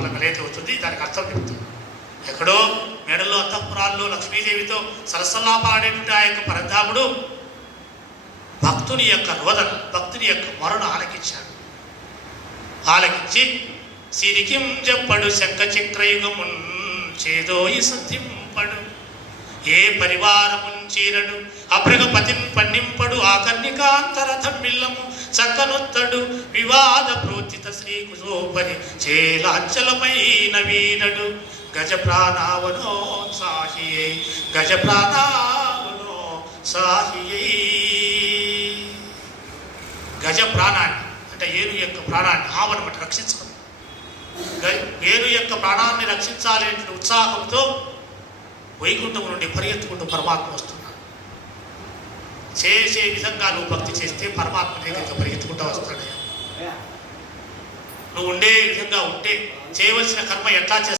లోపల వెలైతే అవుతుంది. దానికి అర్థం చెప్తుంది. ఎక్కడో మేడల్లో అంతఃపురాల్లో లక్ష్మీదేవితో సరసల్లాపాడేటువంటి ఆ యొక్క పరధాముడు భక్తుని యొక్క రోదన, భక్తుని యొక్క మొరను ఆలకించాడు. ఆలకించి సిరికిం చెప్పడు శంఖ చక్రయుగమున్ చేదోయి సత్యంపడు, ఏ పరివారముంచీరడు అభ్రగపతిన్ పన్నింపడు, ఆకర్ణికాంతరథమిల్లము చక్కనొత్తడు, వివాద ప్రోచిత శ్రీకుశోపరి చేలాంచలమైన వీనడు, గజ ప్రాణావనో సాహియే గజ ప్రాణావనో సాహియే. గజ ప్రాణాన్ని అంటే ఏను యొక్క ప్రాణాన్ని, ఆవనం అంటే రక్షించడం, ఏను యొక్క ప్రాణాన్ని రక్షించాలి అనే ఉత్సాహంతో వైకుంఠం నుండి పరిగెత్తుకుంటూ పరమాత్మ వస్తున్నాడు. చేసే విధంగా నువ్వు భక్తి చేస్తే పరమాత్మ దగ్గరికి పరిగెత్తుకుంటూ వస్తాడు. నువ్వు ఉండే విధంగా ఉంటే చేయవలసిన కర్మ ఎట్లా చేస్తావు